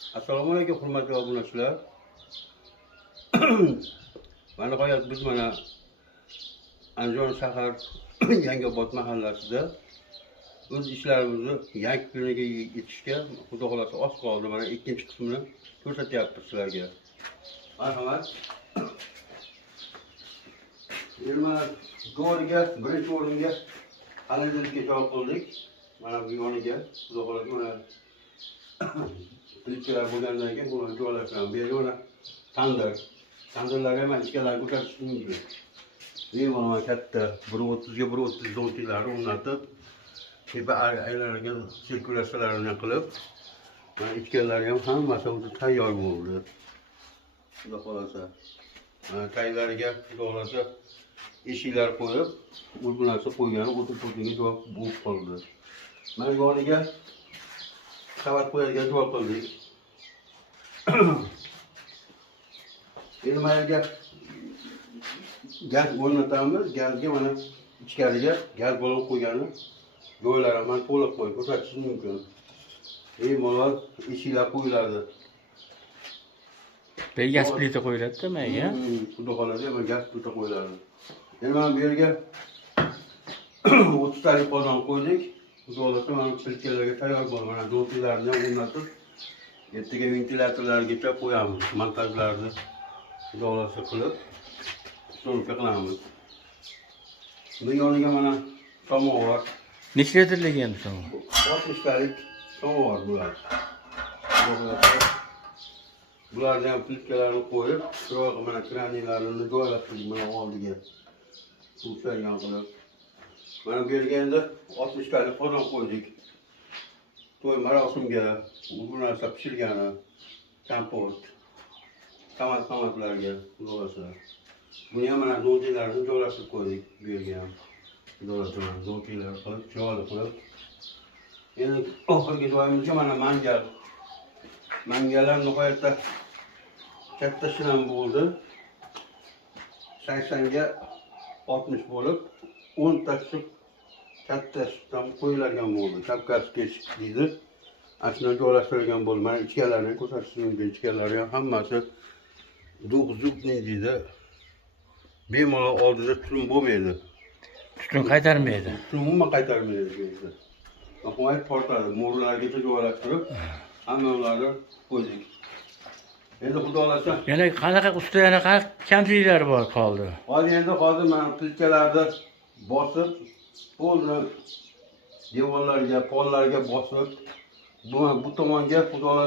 Assalomu alaykum hurmatli obunachilar. Mana nihoyat biz mana Andijon shahar Yangiobod mahallasida o'z ishlarimizni yakuniga yetishga xudo xolasa oz qoldi. Mana ikkinchi qismini ko'rsatyapmiz sizlarga. Marhamat. Endi go'riga birinchi o'ringa xonadonga joy qildik. Mana bu yoniga xudo xolasa mana Pilchalar bo'lgandan keyin buni joylashtiramiz. Bu yerga mana tandirlarga ham ichkalarga ko'tarib mumkin. Bemalol katta 1.30 ga 1.30 zontilarni o'rnatib, tepa aylangan sirkulyatsiyalarini qilib, mana ichkalari ham hammasi o'zi tayyor bo'ldi. Xudo xolasa. Mana taylariga xudo xolasa eshiklar qo'yib, bu narsa qo'ygan, o'tirib-o'tirga javob bo'lib qoldi. Mana yoniga qavat qo'yadigan joy qildik. Endi mana gaz o'rnatamiz. Gazga mana ichkariga gaz balon qo'ygani joylar ham to'liq qo'yib ko'rsatish mumkin. Bemalol eshiklar qo'yiladi. Gaz plita qo'yiladi-da menga. Xudo xolasa ham gaz plita qo'yiladi. Endi mana bu yerga 30 talik qozon qo'ydik. Xudo xolasa mana plitalarga tayyor bo'ldi. Mana do'tlarni ham o'rnatib, ertaga ventilyatorlargacha qo'yamiz. Montajlarni xudo xolasa qilib stolka qilamiz. Bu yoniga mana samovar. Necha litrlik endi samovar? 60 talik samovar bular. Bularga ham plitkalarni qo'yib, shuroqqa mana kranlarni joylashtirdik mana oldiga. Suvlarga qilib. Mana bu yerga endi 60 talik qozon qo'ydik. To'y marosimiga bu narsa pishirgani, kompot, qamat-qamatlarga xudo xolasa. Buni ham mana zontilarni joylashtirib qo'ydik bu yerga ham. Xudo xolasa zontilar qilib, chiroyli qilib. Endi oxirgi joyimizga mana mangal. Mangallar nihoyatda katta shinam bo'ldi. 80 ga 60 bo'lib, 10 ta sut katta sutdan qo'yilgan bo'ldi. Kavkazskiy deydi. Ashuna joylashtirilgan bo'ldi. Mana ichkalarini ko'rsatish mumkin. Ichkalari ham hammasi duq-duqni deydi. Bemalol oldida tutun bo'lmaydi. Tutun qaytarmaydi. Tutun umuman qaytarmaydi deydi. Nihoyat tortadi. Mo'rlargacha joylashtirib, hammalarni qo'ydik. Endi xudo xolasa Yana qanaqa usta yana qanaqa kamchiliklar bor qoldi? Hozir mana plitkalarni bosib, polni devorlarga, pollarga bosib, bu tomonga xudo xolasa